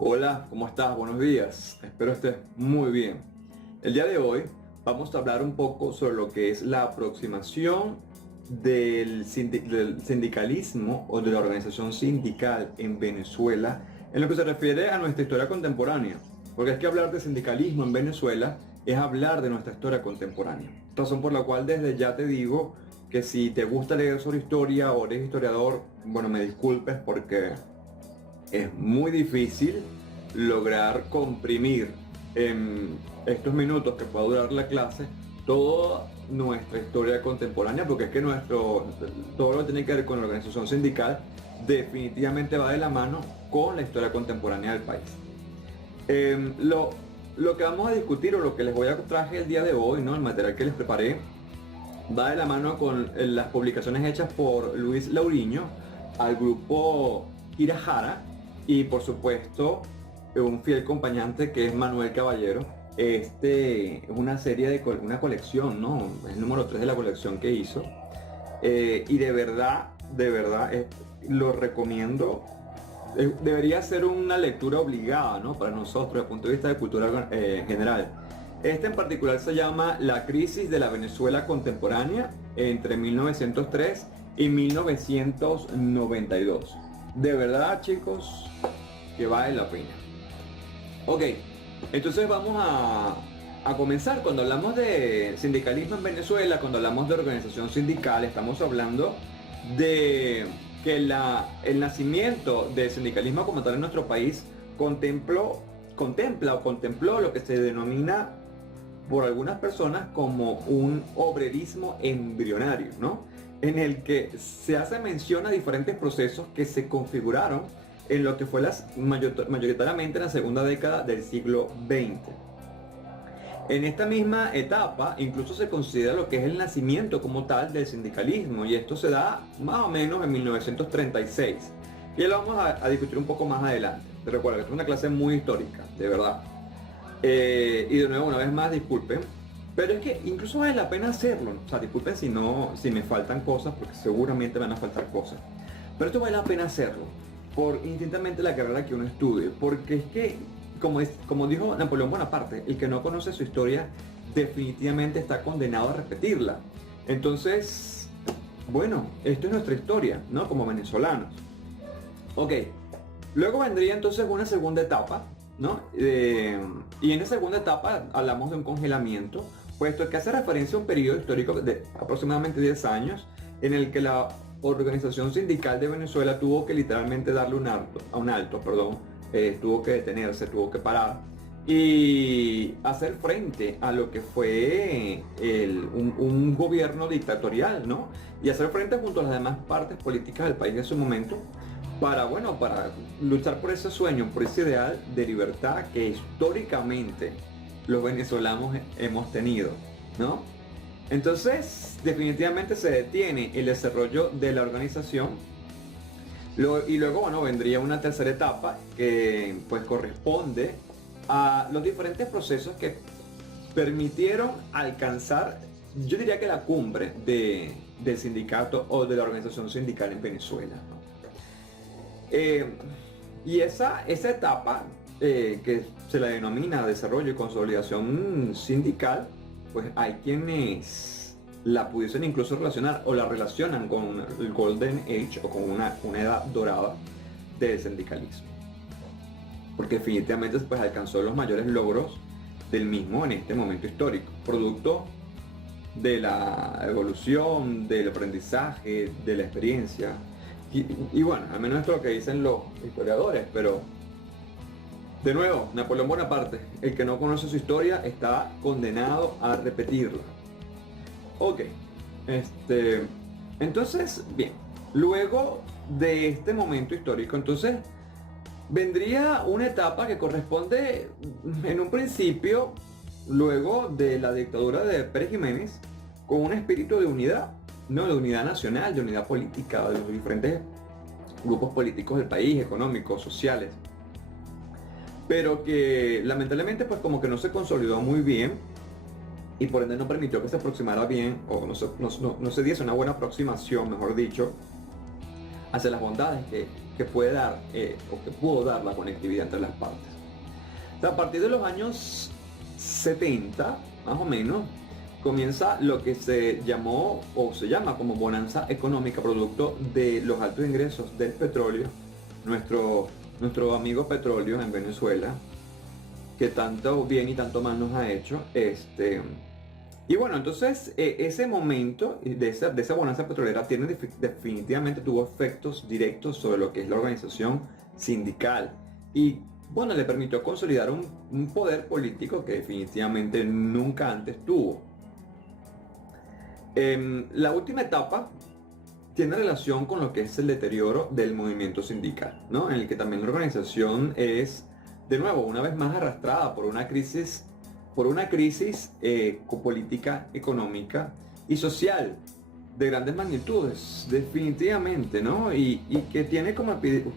Hola, ¿cómo estás? Buenos días. Espero estés muy bien. El día de hoy vamos a hablar un poco sobre lo que es la aproximación del sindicalismo o de la organización sindical en Venezuela en lo que se refiere a nuestra historia contemporánea. Porque es que hablar de sindicalismo en Venezuela es hablar de nuestra historia contemporánea. Razón por la cual desde ya te digo que si te gusta leer sobre historia o eres historiador, bueno, me disculpes porque es muy difícil lograr comprimir en estos minutos que pueda durar la clase toda nuestra historia contemporánea, porque es que todo lo que tiene que ver con la organización sindical definitivamente va de la mano con la historia contemporánea del país. Em, lo, lo que vamos a discutir o lo que les voy a traje el día de hoy, ¿no? El material que les preparé, va de la mano con las publicaciones hechas por Luis Lauriño al grupo Hirahara y por supuesto un fiel acompañante que es Manuel Caballero. Este es una serie de una colección, ¿no? Es el número 3 de la colección que hizo. Y de verdad, lo recomiendo. Debería ser una lectura obligada, ¿no? Para nosotros, desde el punto de vista de cultura general. Este en particular se llama La crisis de la Venezuela contemporánea entre 1903 y 1992. De verdad, chicos, que vale la pena. Ok, entonces vamos a comenzar. Cuando hablamos de sindicalismo en Venezuela, cuando hablamos de organización sindical, estamos hablando de que el nacimiento del sindicalismo como tal en nuestro país contempló lo que se denomina por algunas personas como un obrerismo embrionario, ¿no? En el que se hace mención a diferentes procesos que se configuraron en lo que fue mayoritariamente en la segunda década del siglo XX. En esta misma etapa incluso se considera lo que es el nacimiento como tal del sindicalismo, y esto se da más o menos en 1936. Y lo vamos a discutir un poco más adelante. Te recuerdo que es una clase muy histórica, de verdad. Y de nuevo, una vez más, disculpen, pero es que incluso vale la pena hacerlo. O sea, disculpen si me faltan cosas, porque seguramente van a faltar cosas. Pero esto vale la pena hacerlo, por indistintamente la carrera que uno estudie, porque es que, como dijo Napoleón Bonaparte, el que no conoce su historia definitivamente está condenado a repetirla. Entonces, bueno, esto es nuestra historia, ¿no? Como venezolanos. Ok, luego vendría entonces una segunda etapa, ¿no? Y en la segunda etapa hablamos de un congelamiento, puesto que hace referencia a un periodo histórico de aproximadamente 10 años en el que la organización sindical de Venezuela tuvo que literalmente darle un alto, tuvo que detenerse, tuvo que parar y hacer frente a lo que fue un gobierno dictatorial, ¿no? Y hacer frente junto a las demás partes políticas del país en su momento para luchar por ese sueño, por ese ideal de libertad que históricamente los venezolanos hemos tenido, ¿no? Entonces, definitivamente se detiene el desarrollo de la organización y luego, bueno, vendría una tercera etapa que pues corresponde a los diferentes procesos que permitieron alcanzar, yo diría que la cumbre del sindicato o de la organización sindical en Venezuela, ¿no? Y esa etapa que se la denomina desarrollo y consolidación sindical, pues hay quienes la pudiesen incluso relacionar o la relacionan con el Golden Age o con una edad dorada del sindicalismo. Porque definitivamente pues alcanzó los mayores logros del mismo en este momento histórico, producto de la evolución, del aprendizaje, de la experiencia. Y bueno, al menos esto es lo que dicen los historiadores, pero de nuevo, Napoleón Bonaparte, el que no conoce su historia está condenado a repetirla. Ok, entonces, bien, luego de este momento histórico, entonces vendría una etapa que corresponde en un principio, luego de la dictadura de Pérez Jiménez, con un espíritu de unidad, ¿no? De unidad nacional, de unidad política, de los diferentes grupos políticos del país, económicos, sociales, pero que lamentablemente pues como que no se consolidó muy bien y por ende no permitió que se aproximara bien, o no se diese una buena aproximación, mejor dicho, hacia las bondades que que puede dar o que pudo dar la conectividad entre las partes. O sea, a partir de los años 70, más o menos, comienza lo que se llamó o se llama como bonanza económica, producto de los altos ingresos del petróleo, nuestro amigo petróleo en Venezuela, que tanto bien y tanto mal nos ha hecho. Y bueno, entonces ese momento de esa bonanza petrolera definitivamente tuvo efectos directos sobre lo que es la organización sindical. Y bueno, le permitió consolidar un poder político que definitivamente nunca antes tuvo. La última etapa tiene relación con lo que es el deterioro del movimiento sindical, ¿no? En el que también la organización es, de nuevo, una vez más arrastrada por una crisis política, económica y social de grandes magnitudes, definitivamente, ¿no? Y que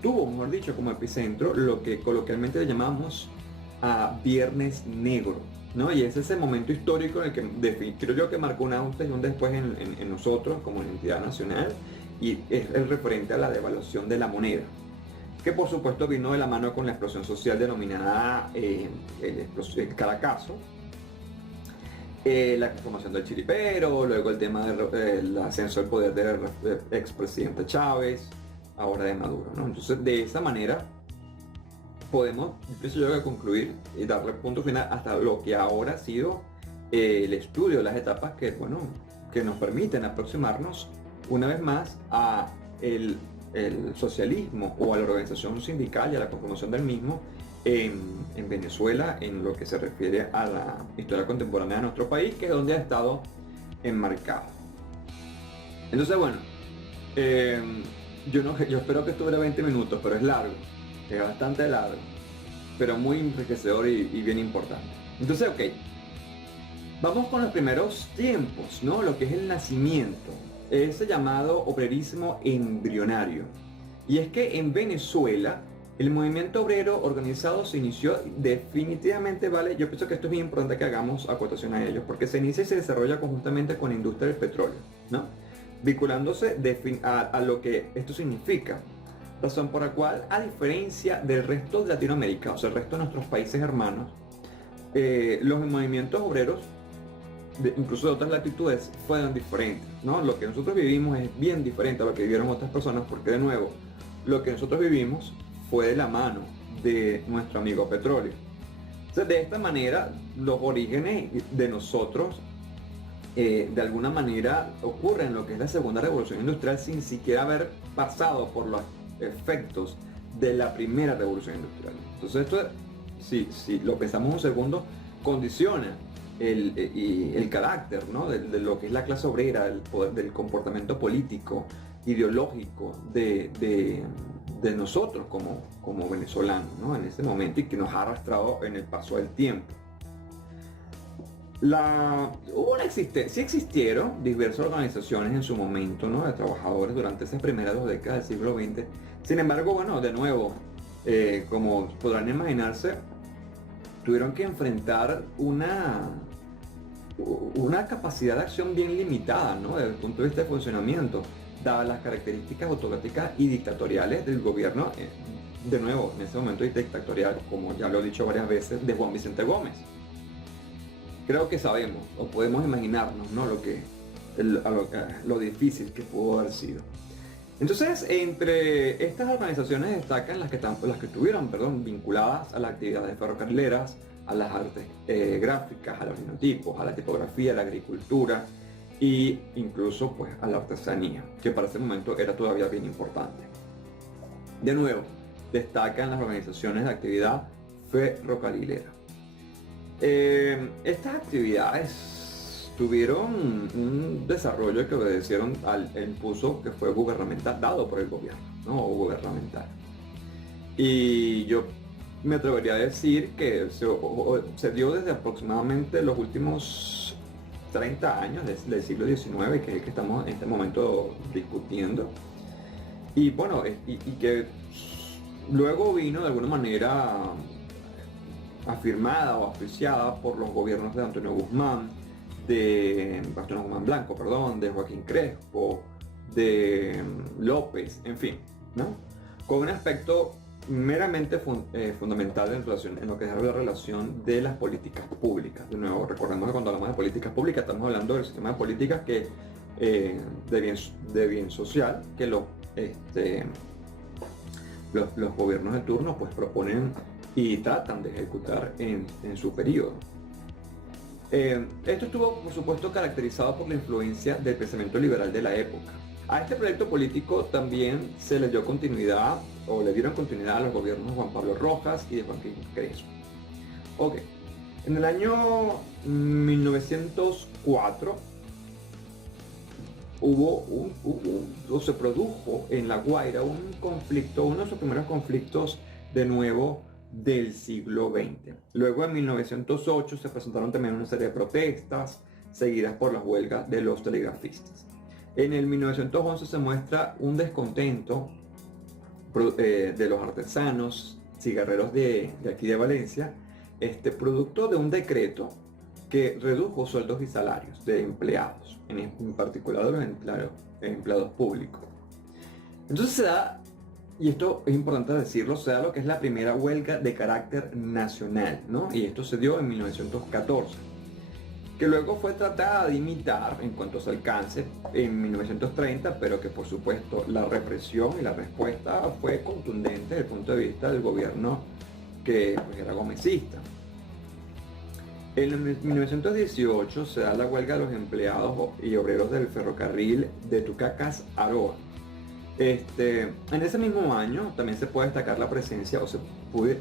tuvo, mejor dicho, como epicentro lo que coloquialmente le llamamos a Viernes Negro, ¿no? Y es ese momento histórico en el que creo yo que marcó un antes y un después en nosotros como entidad nacional, y es el referente a la devaluación de la moneda, que por supuesto vino de la mano con la explosión social denominada el Caracazo, la formación del chiripero, luego el tema del ascenso al poder del expresidente Chávez, ahora de Maduro, ¿no? Entonces, de esa manera podemos, empiezo yo a concluir y darle punto final hasta lo que ahora ha sido el estudio de las etapas que, bueno, que nos permiten aproximarnos una vez más a el socialismo o a la organización sindical y a la conformación del mismo en Venezuela, en lo que se refiere a la historia contemporánea de nuestro país, que es donde ha estado enmarcado. Entonces, bueno, yo espero que esto dure 20 minutos, pero es largo, es bastante largo, pero muy enriquecedor y bien importante. Entonces, ok, vamos con los primeros tiempos, ¿no? Lo que es el nacimiento, ese llamado obrerismo embrionario. Y es que en Venezuela el movimiento obrero organizado se inició definitivamente, ¿vale? Yo pienso que esto es bien importante que hagamos acotación a ello, porque se inicia y se desarrolla conjuntamente con la industria del petróleo, ¿no? Vinculándose a lo que esto significa. Razón por la cual, a diferencia del resto de Latinoamérica, o sea, el resto de nuestros países hermanos, los movimientos obreros, incluso de otras latitudes, fueron diferentes, ¿no? Lo que nosotros vivimos es bien diferente a lo que vivieron otras personas, porque de nuevo, lo que nosotros vivimos fue de la mano de nuestro amigo petróleo. Entonces, de esta manera, los orígenes de nosotros, de alguna manera, ocurren en lo que es la segunda revolución industrial sin siquiera haber pasado por los efectos de la primera revolución industrial. Entonces, esto, si lo pensamos un segundo, condiciona el carácter, ¿no? de lo que es la clase obrera, el poder, del comportamiento político, ideológico de nosotros como venezolanos, ¿no? En ese momento, y que nos ha arrastrado en el paso del tiempo. Sí existieron diversas organizaciones en su momento, ¿no? De trabajadores durante esas primeras 2 décadas del siglo XX. Sin embargo, bueno, de nuevo, como podrán imaginarse, tuvieron que enfrentar una capacidad de acción bien limitada, ¿no? Desde el punto de vista de funcionamiento, dadas las características autocráticas y dictatoriales del gobierno, de nuevo, en ese momento dictatorial, como ya lo he dicho varias veces, de Juan Vicente Gómez. Creo que sabemos, o podemos imaginarnos, ¿no? Lo difícil que pudo haber sido. Entonces, entre estas organizaciones destacan las que estuvieron, vinculadas a las actividades ferrocarrileras, a las artes gráficas, a los linotipos, a la tipografía, a la agricultura e incluso pues a la artesanía, que para ese momento era todavía bien importante. De nuevo, destacan las organizaciones de actividad ferrocarrilera. Estas actividades tuvieron un desarrollo que obedecieron al impulso que fue gubernamental, dado por el gobierno, ¿no? O gubernamental. Y yo me atrevería a decir que se dio desde aproximadamente los últimos 30 años del siglo XIX, que es el que estamos en este momento discutiendo. Y bueno, y que luego vino de alguna manera afirmada o auspiciada por los gobiernos de Antonio Guzmán, de Joaquín Crespo, de López, en fin, ¿no? con un aspecto meramente fundamental en lo que es la relación de las políticas públicas. De nuevo, recordemos que cuando hablamos de políticas públicas estamos hablando del sistema de políticas de bien social que los gobiernos de turno pues proponen y tratan de ejecutar en su periodo. Esto estuvo, por supuesto, caracterizado por la influencia del pensamiento liberal de la época. A este proyecto político también se le dio continuidad, o le dieron continuidad a los gobiernos de Juan Pablo Rojas y de Joaquín Crespo. Ok, en el año 1904 se produjo en La Guaira un conflicto, uno de sus primeros conflictos de nuevo del siglo XX. Luego en 1908 se presentaron también una serie de protestas seguidas por las huelgas de los telegrafistas. En el 1911 se muestra un descontento de los artesanos, cigarreros de aquí de Valencia, producto de un decreto que redujo sueldos y salarios de empleados, en particular de los empleados públicos. Entonces se da, y esto es importante decirlo, se da lo que es la primera huelga de carácter nacional, ¿no? Y esto se dio en 1914, que luego fue tratada de imitar en cuanto a su alcance en 1930, pero que por supuesto la represión y la respuesta fue contundente desde el punto de vista del gobierno que pues, era gomecista. En 1918 se da la huelga de los empleados y obreros del ferrocarril de Tucacas a Aroa. En ese mismo año también se puede destacar la presencia,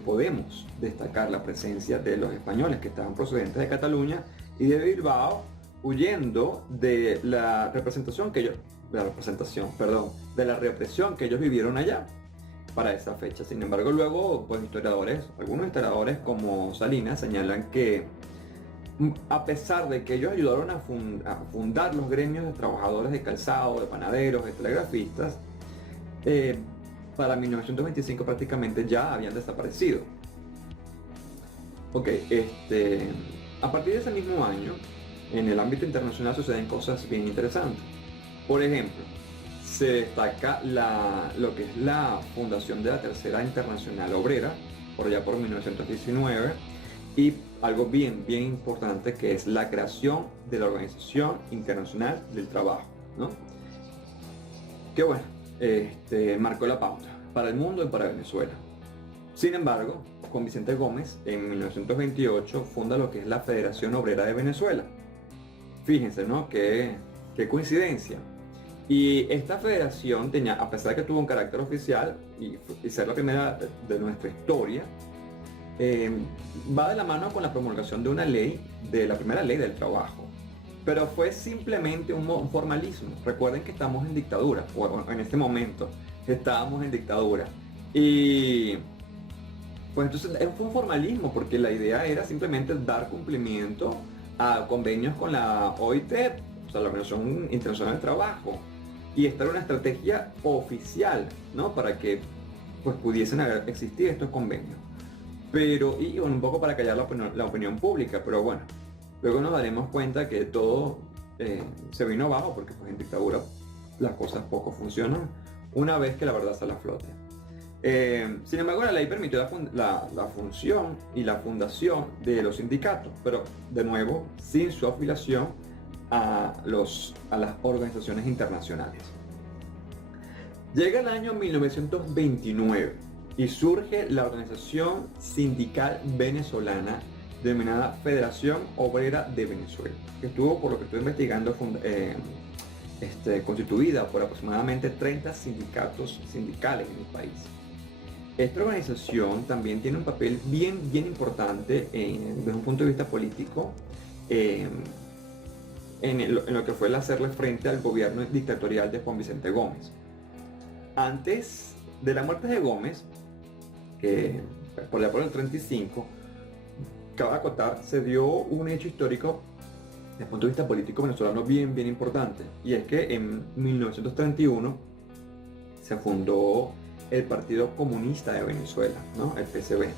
podemos destacar la presencia de los españoles que estaban procedentes de Cataluña y de Bilbao, huyendo de la represión que ellos vivieron allá para esa fecha. Sin embargo, luego, pues algunos historiadores como Salinas señalan que a pesar de que ellos ayudaron a fundar los gremios de trabajadores de calzado, de panaderos, de telegrafistas, para 1925 prácticamente ya habían desaparecido. Ok, a partir de ese mismo año, en el ámbito internacional suceden cosas bien interesantes. Por ejemplo, se destaca lo que es la fundación de la Tercera Internacional Obrera, por allá por 1919, y algo bien importante que es la creación de la Organización Internacional del Trabajo, ¿no? Que bueno, marcó la pauta para el mundo y para Venezuela. Sin embargo, con Vicente Gómez, en 1928 funda lo que es la Federación Obrera de Venezuela. Fíjense, ¿no? Qué coincidencia. Y esta federación tenía, a pesar de que tuvo un carácter oficial y ser la primera de nuestra historia, va de la mano con la promulgación de una ley, de la primera ley del trabajo. Pero fue simplemente un formalismo. Recuerden que estamos en dictadura, o en este momento estábamos en dictadura. Y pues entonces fue un formalismo, porque la idea era simplemente dar cumplimiento a convenios con la OIT, o sea, la Organización Internacional del Trabajo. Y esta era una estrategia oficial, ¿no? Para que pues pudiesen existir estos convenios. Pero, y bueno, un poco para callar la opinión pública, pero bueno, luego nos daremos cuenta que todo se vino abajo, porque pues en dictadura las cosas poco funcionan una vez que la verdad sale a flote. Sin embargo, la ley permitió la función y la fundación de los sindicatos, pero de nuevo sin su afiliación a las organizaciones internacionales. Llega el año 1929 y surge la Organización Sindical Venezolana denominada Federación Obrera de Venezuela, que estuvo, por lo que estoy investigando, constituida por aproximadamente 30 sindicatos sindicales en el país. Esta organización también tiene un papel bien importante desde un punto de vista político en lo que fue el hacerle frente al gobierno dictatorial de Juan Vicente Gómez. Antes de la muerte de Gómez, por allá por el 35, cabe acotar, se dio un hecho histórico desde el punto de vista político venezolano bien importante, y es que en 1931 se fundó el Partido Comunista de Venezuela, ¿no? El PCV.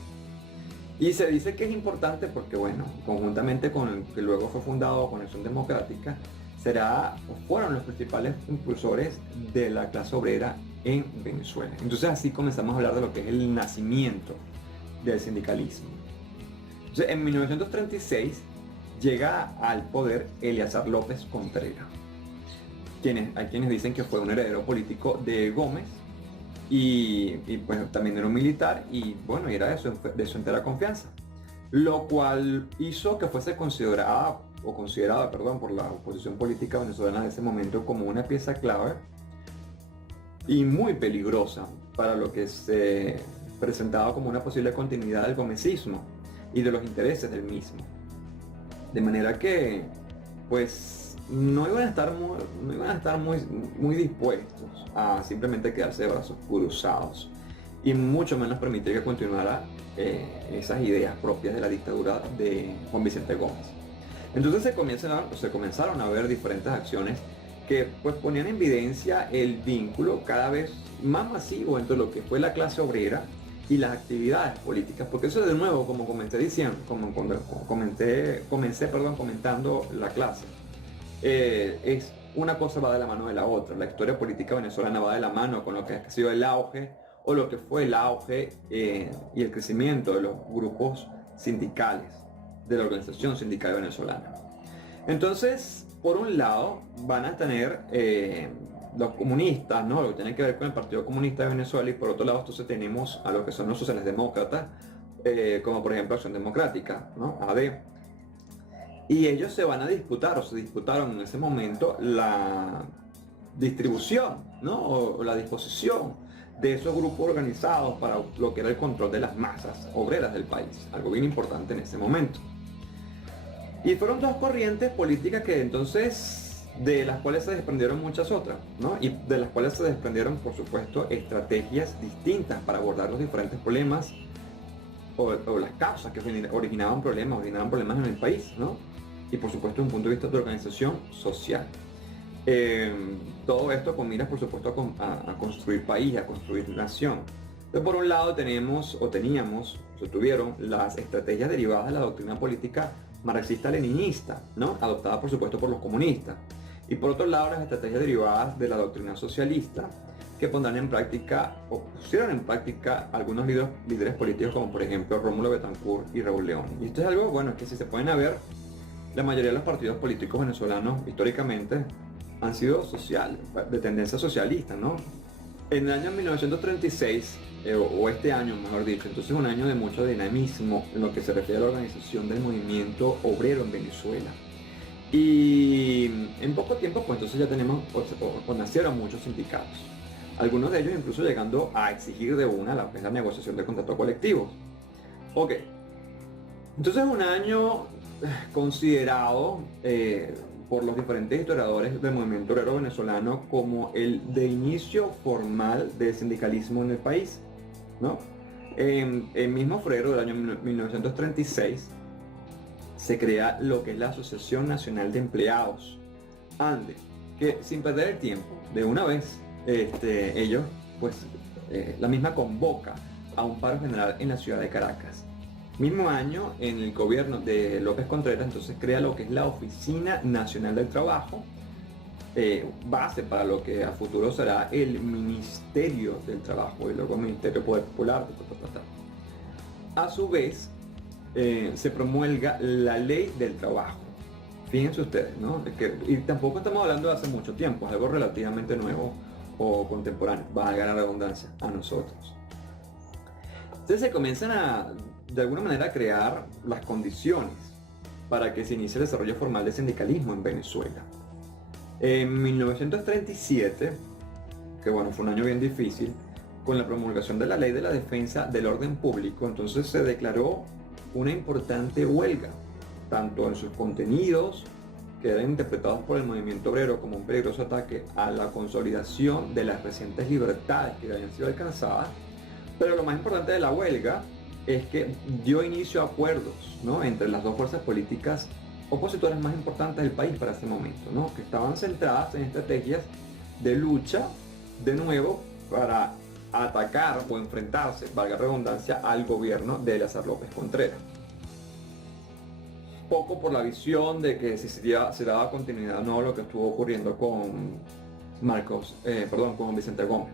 Y se dice que es importante porque, bueno, conjuntamente con el que luego fue fundado Conexión Democrática, fueron los principales impulsores de la clase obrera en Venezuela. Entonces así comenzamos a hablar de lo que es el nacimiento del sindicalismo. Entonces en 1936 llega al poder Eleazar López Contreras, hay quienes dicen que fue un heredero político de Gómez y pues también era un militar y bueno, era de su entera confianza, lo cual hizo que fuese considerada por la oposición política venezolana de ese momento como una pieza clave y muy peligrosa para lo que se presentaba como una posible continuidad del gomecismo y de los intereses del mismo. De manera que, pues, no iban a estar muy dispuestos a simplemente quedarse de brazos cruzados y mucho menos permitir que continuara esas ideas propias de la dictadura de Juan Vicente Gómez. Entonces se comenzaron a ver diferentes acciones que pues ponían en evidencia el vínculo cada vez más masivo entre lo que fue la clase obrera y las actividades políticas, porque eso de nuevo, como comencé comentando la clase, es una cosa va de la mano de la otra. La historia política venezolana va de la mano con lo que ha sido el auge o lo que fue el auge y el crecimiento de los grupos sindicales, de la organización sindical venezolana. Entonces, por un lado, van a tener los comunistas, ¿no? Lo que tiene que ver con el Partido Comunista de Venezuela, y por otro lado, entonces tenemos a lo que son los sociales demócratas, como por ejemplo Acción Democrática, ¿no? AD. Y ellos se van a disputar, o se disputaron en ese momento, la distribución, ¿no? o la disposición de esos grupos organizados para lo que era el control de las masas obreras del país, algo bien importante en ese momento. Y fueron dos corrientes políticas que entonces, de las cuales se desprendieron muchas otras, ¿no? Y de las cuales se desprendieron, por supuesto, estrategias distintas para abordar los diferentes problemas o las causas que originaban problemas en el país, ¿no? Y por supuesto, desde un punto de vista de organización social. Todo esto con miras, por supuesto, a construir país, a construir nación. Entonces, por un lado tuvieron las estrategias derivadas de la doctrina política marxista-leninista, ¿no? Adoptada, por supuesto, por los comunistas. Y por otro lado, las estrategias derivadas de la doctrina socialista, que pusieron en práctica algunos líderes políticos, como por ejemplo Rómulo Betancourt y Raúl León. Y esto es algo, bueno, que si se pueden ver, la mayoría de los partidos políticos venezolanos, históricamente, han sido de tendencia socialista, ¿no? En el año 1936, o este año mejor dicho, entonces un año de mucho dinamismo en lo que se refiere a la organización del movimiento obrero en Venezuela. Y en poco tiempo, pues entonces ya tenemos, o nacieron muchos sindicatos. Algunos de ellos incluso llegando a exigir de la negociación de contratos colectivos. Ok, entonces un año considerado por los diferentes historiadores del movimiento obrero venezolano como el de inicio formal del sindicalismo en el país, ¿no? En el mismo febrero del año 1936 se crea lo que es la Asociación Nacional de Empleados, ANDE, que sin perder el tiempo, de una vez, ellos, pues, la misma convoca a un paro general en la ciudad de Caracas. Mismo año, en el gobierno de López Contreras, entonces crea lo que es la Oficina Nacional del Trabajo, base para lo que a futuro será el Ministerio del Trabajo y luego el Ministerio Poder Popular. A su vez, se promulga la Ley del Trabajo. Fíjense ustedes, ¿no? Y tampoco estamos hablando de hace mucho tiempo, es algo relativamente nuevo o contemporáneo, valga la redundancia, a nosotros. Entonces se comienzan de alguna manera a crear las condiciones para que se inicie el desarrollo formal del sindicalismo en Venezuela. En 1937, que bueno, fue un año bien difícil, con la promulgación de la Ley de la Defensa del Orden Público, entonces se declaró una importante huelga, tanto en sus contenidos, que eran interpretados por el movimiento obrero como un peligroso ataque a la consolidación de las recientes libertades que habían sido alcanzadas, pero lo más importante de la huelga es que dio inicio a acuerdos, ¿no?, entre las dos fuerzas políticas opositoras más importantes del país para ese momento, ¿no?, que estaban centradas en estrategias de lucha, de nuevo, para atacar o enfrentarse, valga la redundancia, al gobierno de Eleazar López Contreras. Poco por la visión de que si se daba continuidad o no lo que estuvo ocurriendo con con Vicente Gómez.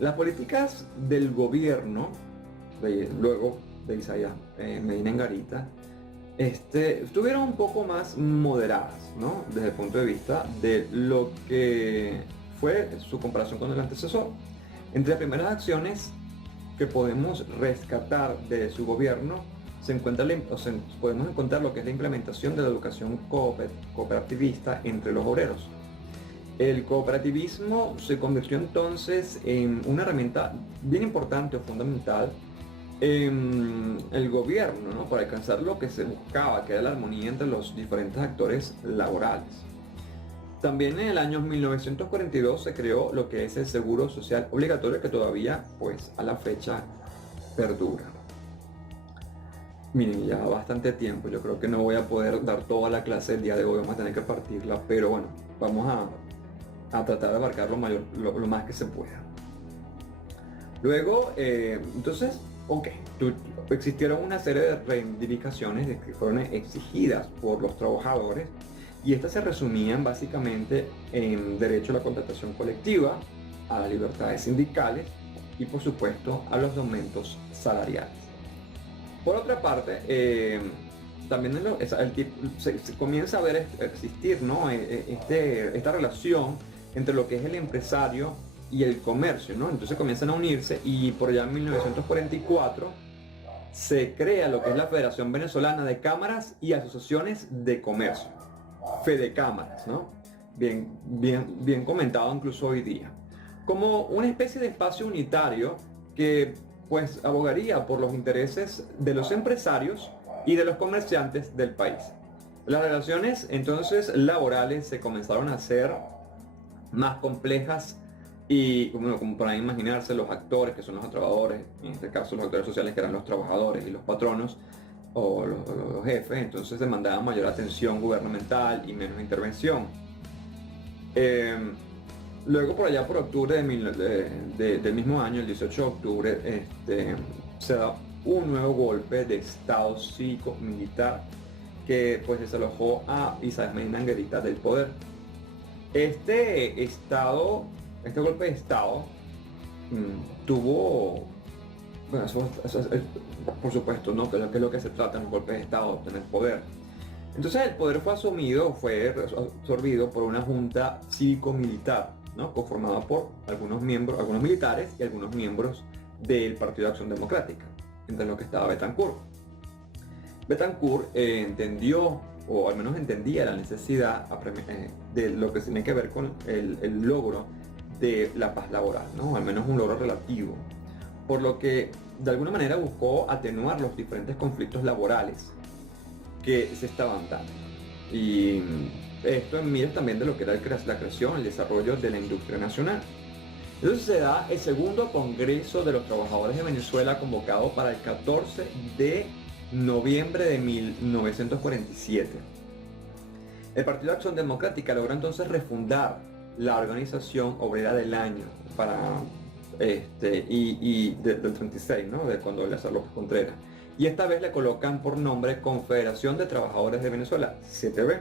Las políticas del gobierno, luego de Isaías Medina Angarita, estuvieron un poco más moderadas, ¿no? Desde el punto de vista de lo que fue su comparación con el antecesor. Entre las primeras acciones que podemos rescatar de su gobierno podemos encontrar lo que es la implementación de la educación cooperativista entre los obreros. El cooperativismo se convirtió entonces en una herramienta bien importante o fundamental en el gobierno, ¿no? Para alcanzar lo que se buscaba, que era la armonía entre los diferentes actores laborales. También en el año 1942 se creó lo que es el Seguro Social Obligatorio, que todavía, pues, a la fecha perdura. Miren, ya bastante tiempo, yo creo que no voy a poder dar toda la clase el día de hoy, vamos a tener que partirla, pero bueno, vamos a tratar de abarcar lo más que se pueda. Luego, entonces, existieron una serie de reivindicaciones que fueron exigidas por los trabajadores, y estas se resumían básicamente en derecho a la contratación colectiva, a las libertades sindicales y por supuesto a los aumentos salariales. Por otra parte, también se comienza a ver existir, ¿no? Esta relación entre lo que es el empresario y el comercio, ¿no? Entonces comienzan a unirse, y por allá en 1944 se crea lo que es la Federación Venezolana de Cámaras y Asociaciones de Comercio, Fedecámaras, ¿no? Bien comentado incluso hoy día, como una especie de espacio unitario que pues abogaría por los intereses de los empresarios y de los comerciantes del país. Las relaciones entonces laborales se comenzaron a hacer más complejas, y como para imaginarse, los actores, que son los trabajadores, en este caso los actores sociales, que eran los trabajadores, y los patronos o los jefes, entonces demandaban mayor atención gubernamental y menos intervención. Luego, por allá por octubre del mismo año, el 18 de octubre, se da un nuevo golpe de estado cívico-militar que pues desalojó a Isaías Medina Angarita del poder. Este golpe de estado tuvo, bueno, por supuesto, ¿no? Que es lo que se trata en los golpes de estado, obtener poder. Entonces el poder fue absorbido por una junta cívico-militar, ¿no? Conformada por algunos militares y algunos miembros del Partido de Acción Democrática, entre los que estaba Betancourt. Betancourt entendió, o al menos entendía, la necesidad de lo que tiene que ver con el logro de la paz laboral, ¿no? Al menos un logro relativo, por lo que de alguna manera buscó atenuar los diferentes conflictos laborales que se estaban dando. Y esto en miras también de lo que era la creación, el desarrollo de la industria nacional. Entonces se da el segundo Congreso de los Trabajadores de Venezuela, convocado para el 14 de noviembre de 1947. El Partido de Acción Democrática logra entonces refundar la Organización Obrera del Año del 36, ¿no? De cuando Lázaro López Contreras. Y esta vez le colocan por nombre Confederación de Trabajadores de Venezuela, CTV.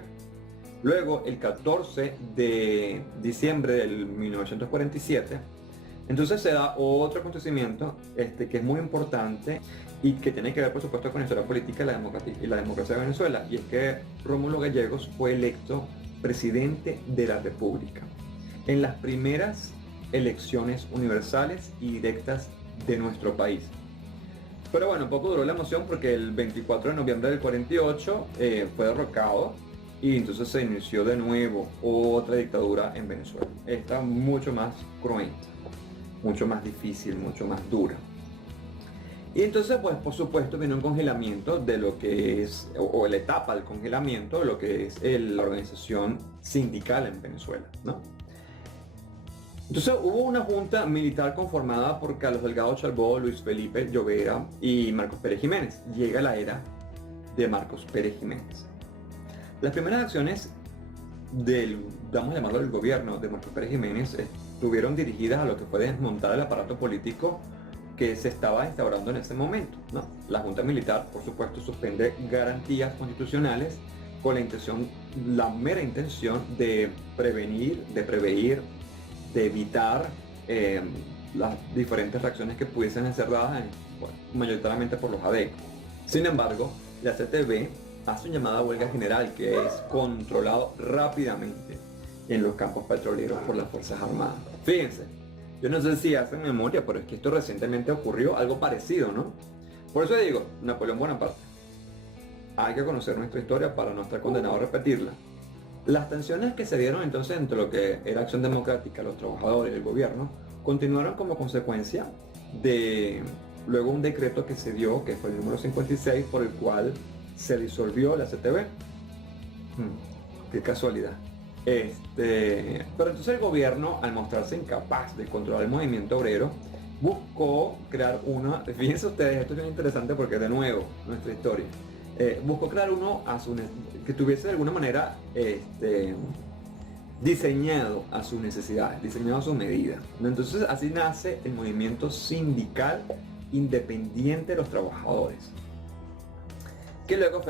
Luego, el 14 de diciembre del 1947, entonces se da otro acontecimiento que es muy importante y que tiene que ver, por supuesto, con la historia política y la democracia de Venezuela, y es que Rómulo Gallegos fue electo presidente de la República en las primeras elecciones universales y directas de nuestro país. Pero bueno, poco duró la emoción, porque el 24 de noviembre del 48 fue derrocado, y entonces se inició de nuevo otra dictadura en Venezuela. Esta mucho más cruenta, mucho más difícil, mucho más dura. Y entonces, pues por supuesto, viene un congelamiento de lo que es, o la etapa del congelamiento de lo que es la organización sindical en Venezuela, ¿no? Entonces hubo una junta militar conformada por Carlos Delgado Chalbó, Luis Felipe Llovera y Marcos Pérez Jiménez. Llega la era de Marcos Pérez Jiménez. Las primeras acciones vamos a llamarlo, del gobierno de Marcos Pérez Jiménez, estuvieron dirigidas a lo que fue desmontar el aparato político que se estaba instaurando en ese momento, ¿no? La Junta Militar, por supuesto, suspende garantías constitucionales con la mera intención de prevenir, de prever, de evitar eh, las diferentes reacciones que pudiesen ser dadas bueno, mayoritariamente por los ADECO. Sin embargo, la CTB hace un llamado a huelga general que es controlado rápidamente en los campos petroleros por las Fuerzas Armadas. Fíjense, yo no sé si hacen memoria, pero es que esto recientemente ocurrió, algo parecido, ¿no? Por eso digo, Napoleón Bonaparte. Hay que conocer nuestra historia para no estar condenado a repetirla. Las tensiones que se dieron entonces entre lo que era Acción Democrática, los trabajadores y el gobierno, continuaron como consecuencia de luego un decreto que se dio, que fue el número 56, por el cual se disolvió la CTB. Qué casualidad. Pero entonces el gobierno, al mostrarse incapaz de controlar el movimiento obrero, buscó crear una, fíjense ustedes, esto es bien interesante porque de nuevo, nuestra historia, buscó crear uno que tuviese de alguna manera diseñado a sus necesidades, diseñado a su medida. Entonces así nace el movimiento sindical independiente de los trabajadores, que luego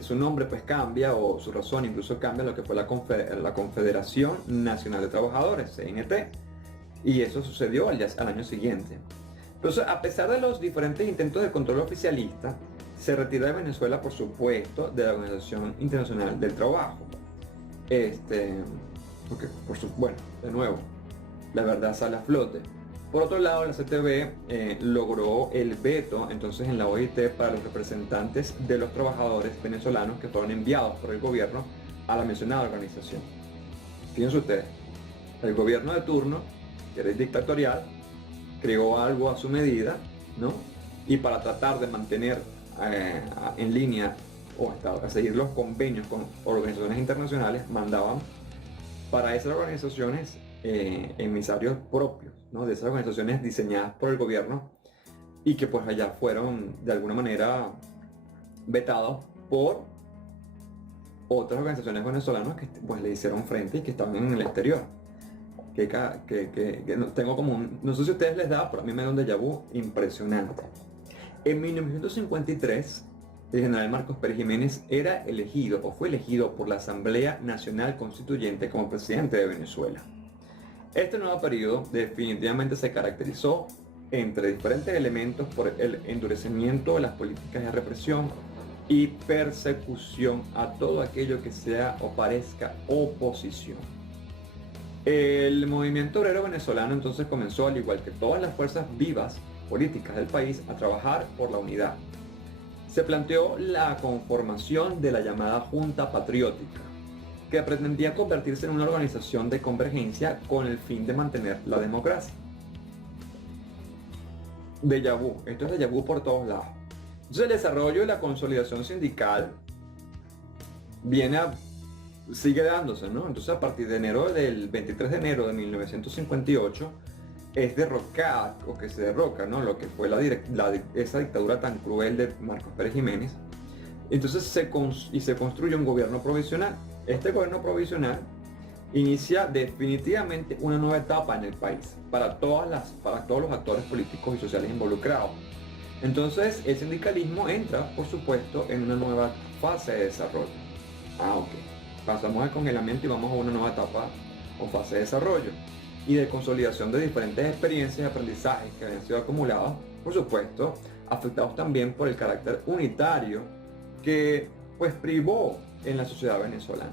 su nombre pues cambia, o su razón incluso cambia, lo que fue la Confederación Nacional de Trabajadores, CNT, y eso sucedió al año siguiente. Entonces, a pesar de los diferentes intentos de control oficialista, se retira de Venezuela, por supuesto, de la Organización Internacional del Trabajo. Porque, bueno, de nuevo, la verdad sale a flote. Por otro lado, la CTB logró el veto entonces en la OIT para los representantes de los trabajadores venezolanos que fueron enviados por el gobierno a la mencionada organización. Fíjense ustedes, el gobierno de turno, que era dictatorial, creó algo a su medida, ¿no? Y para tratar de mantener en línea o a seguir los convenios con organizaciones internacionales, mandaban para esas organizaciones emisarios propios, ¿no? De esas organizaciones diseñadas por el gobierno y que pues allá fueron de alguna manera vetados por otras organizaciones venezolanas que pues le hicieron frente y que estaban en el exterior. Que tengo como no sé si a ustedes les da, pero a mí me da un déjà vu impresionante. En 1953, el general Marcos Pérez Jiménez era elegido o fue elegido por la Asamblea Nacional Constituyente como presidente de Venezuela. Este nuevo periodo definitivamente se caracterizó entre diferentes elementos por el endurecimiento de las políticas de represión y persecución a todo aquello que sea o parezca oposición. El movimiento obrero venezolano entonces comenzó, al igual que todas las fuerzas vivas políticas del país, a trabajar por la unidad. Se planteó la conformación de la llamada Junta Patriótica, que pretendía convertirse en una organización de convergencia con el fin de mantener la democracia. Déjà vu, esto es déjà vu por todos lados. Entonces el desarrollo y la consolidación sindical sigue dándose, ¿no? Entonces a partir de del 23 de enero de 1958 es derrocada, o que se derroca, ¿no? Lo que fue esa dictadura tan cruel de Marcos Pérez Jiménez. Entonces se construye un gobierno provisional. Este gobierno provisional inicia definitivamente una nueva etapa en el país para todos los actores políticos y sociales involucrados. Entonces el sindicalismo entra, por supuesto, en una nueva fase de desarrollo. Ok. Pasamos al congelamiento y vamos a una nueva etapa o fase de desarrollo y de consolidación de diferentes experiencias y aprendizajes que habían sido acumulados, por supuesto, afectados también por el carácter unitario que pues privó en la sociedad venezolana.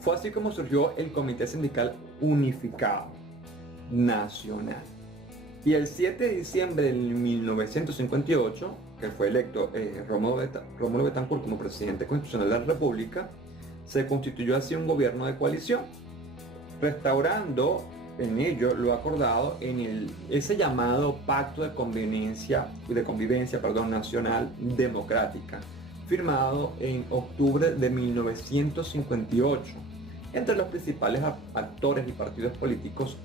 Fue así como surgió el Comité Sindical Unificado Nacional. Y el 7 de diciembre de 1958, que fue electo Rómulo Betancourt como presidente constitucional de la República, se constituyó así un gobierno de coalición, restaurando en ello lo acordado en ese llamado Pacto de Convivencia Nacional Democrática, firmado en octubre de 1958 entre los principales actores y partidos políticos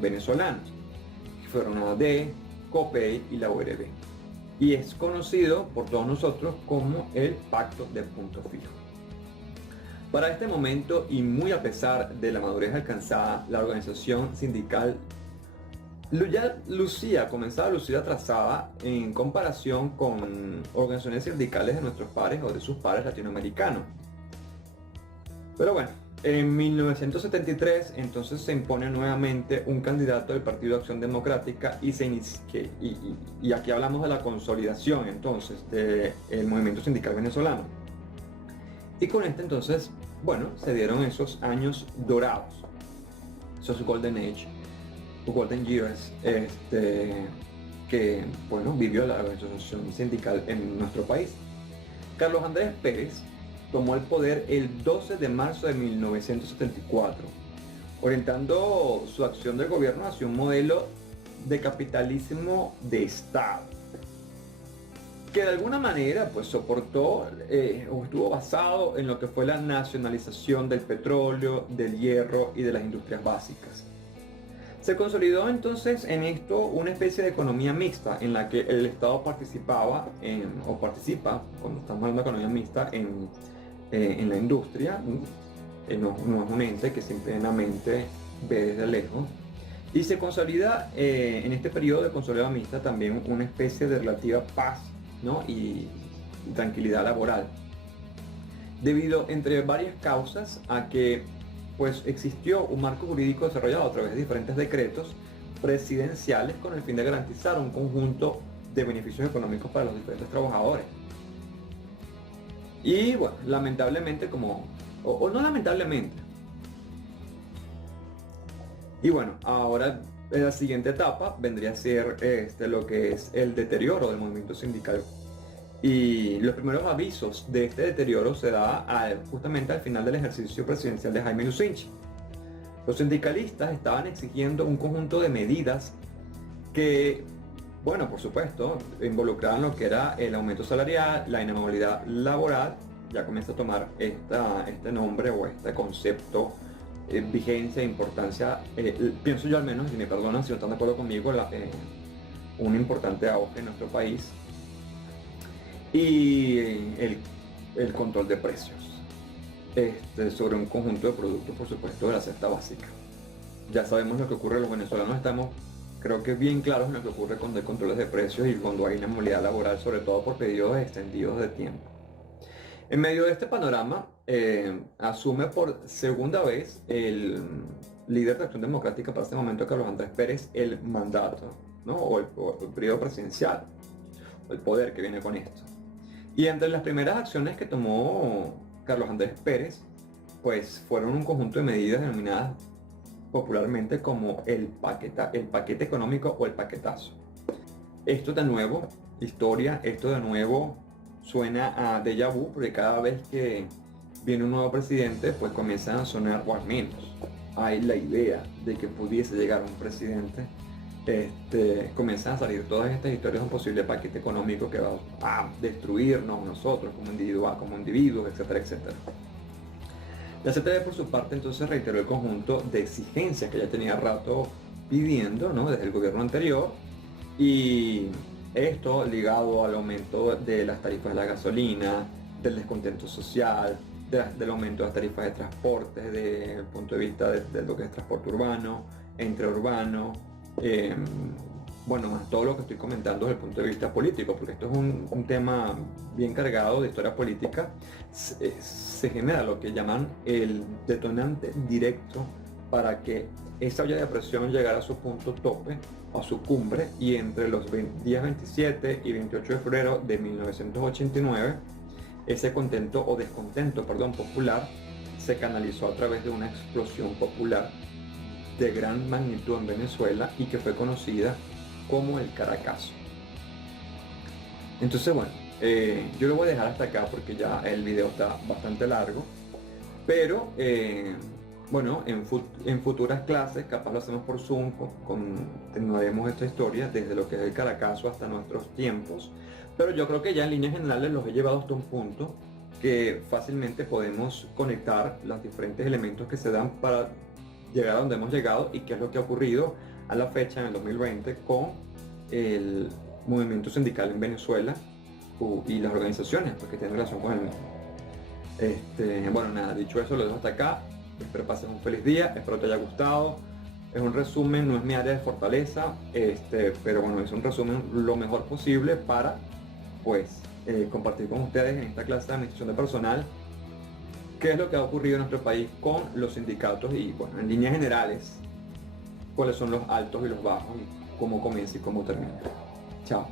venezolanos, que fueron AD, COPEI y la URB, y es conocido por todos nosotros como el Pacto de Punto Fijo. Para este momento, y muy a pesar de la madurez alcanzada, la organización sindical comenzaba a lucir atrasada en comparación con organizaciones sindicales de nuestros pares o de sus pares latinoamericanos. Pero bueno, En 1973, entonces se impone nuevamente un candidato del Partido de Acción Democrática y y aquí hablamos de la consolidación entonces del movimiento sindical venezolano. Y con este entonces, bueno, se dieron esos años dorados, esos Golden Age, Golden Years, que, bueno, vivió la organización sindical en nuestro país. Carlos Andrés Pérez tomó el poder el 12 de marzo de 1974, orientando su acción de gobierno hacia un modelo de capitalismo de Estado, que de alguna manera pues soportó o estuvo basado en lo que fue la nacionalización del petróleo, del hierro y de las industrias básicas. Se consolidó entonces en esto una especie de economía mixta en la que el Estado participaba o participa, cuando estamos hablando de economía mixta, en la industria. No es un ente que simplemente ve desde lejos. Y se consolida en este periodo de consolidado mixta también una especie de relativa paz, ¿no? y tranquilidad laboral, debido entre varias causas a que pues existió un marco jurídico desarrollado a través de diferentes decretos presidenciales con el fin de garantizar un conjunto de beneficios económicos para los diferentes trabajadores. Y bueno, lamentablemente o no lamentablemente. Y bueno, ahora en la siguiente etapa vendría a ser lo que es el deterioro del movimiento sindical. Y los primeros avisos de este deterioro se da justamente al final del ejercicio presidencial de Jaime Lucinchi. Los sindicalistas estaban exigiendo un conjunto de medidas que, bueno, por supuesto, involucraban lo que era el aumento salarial, la inamovilidad laboral. Ya comienza a tomar este nombre o este concepto vigencia e importancia, pienso yo al menos, y me perdonan si no están de acuerdo conmigo, un importante auge en nuestro país. Y el control de precios sobre un conjunto de productos, por supuesto, de la cesta básica. Ya sabemos lo que ocurre, los venezolanos estamos, creo que bien claros en lo que ocurre con controles de precios y cuando hay una movilidad laboral, sobre todo por periodos extendidos de tiempo. En medio de este panorama, asume por segunda vez el líder de Acción Democrática para este momento, Carlos Andrés Pérez, el mandato, ¿no? o el periodo presidencial, o el poder que viene con esto. Y entre las primeras acciones que tomó Carlos Andrés Pérez, pues fueron un conjunto de medidas denominadas popularmente como el paquete económico o el paquetazo. Esto de nuevo, historia, esto de nuevo suena a déjà vu, porque cada vez que viene un nuevo presidente, pues comienzan a sonar, o al menos hay la idea de que pudiese llegar un presidente. Comienzan a salir todas estas historias de un posible paquete económico que va a destruirnos nosotros como individuos, etcétera, etcétera. La CTV por su parte entonces reiteró el conjunto de exigencias que ya tenía rato pidiendo, ¿no? Desde el gobierno anterior, y esto ligado al aumento de las tarifas de la gasolina, del descontento social, del aumento de las tarifas de transporte desde el punto de vista de lo que es transporte urbano, intraurbano, bueno, más todo lo que estoy comentando desde el punto de vista político, porque esto es un tema bien cargado de historia política. Se genera lo que llaman el detonante directo para que esa olla de presión llegara a su punto tope, a su cumbre, y entre los días 27 y 28 de febrero de 1989, ese descontento popular se canalizó a través de una explosión popular de gran magnitud en Venezuela y que fue conocida como el Caracazo. Entonces, bueno, yo lo voy a dejar hasta acá porque ya el video está bastante largo, pero bueno, en futuras clases, capaz lo hacemos por Zoom, continuaremos esta historia desde lo que es el Caracazo hasta nuestros tiempos, pero yo creo que ya en líneas generales los he llevado hasta un punto que fácilmente podemos conectar los diferentes elementos que se dan para llegar a donde hemos llegado y qué es lo que ha ocurrido a la fecha en el 2020 con el movimiento sindical en Venezuela y las organizaciones que tienen relación con el mismo. Bueno, nada, dicho eso, lo dejo hasta acá. Espero pases un feliz día, espero te haya gustado. Es un resumen, no es mi área de fortaleza, pero bueno, es un resumen lo mejor posible para pues compartir con ustedes en esta clase de administración de personal qué es lo que ha ocurrido en nuestro país con los sindicatos y, bueno, en líneas generales, cuáles son los altos y los bajos y cómo comienza y cómo termina. Chao.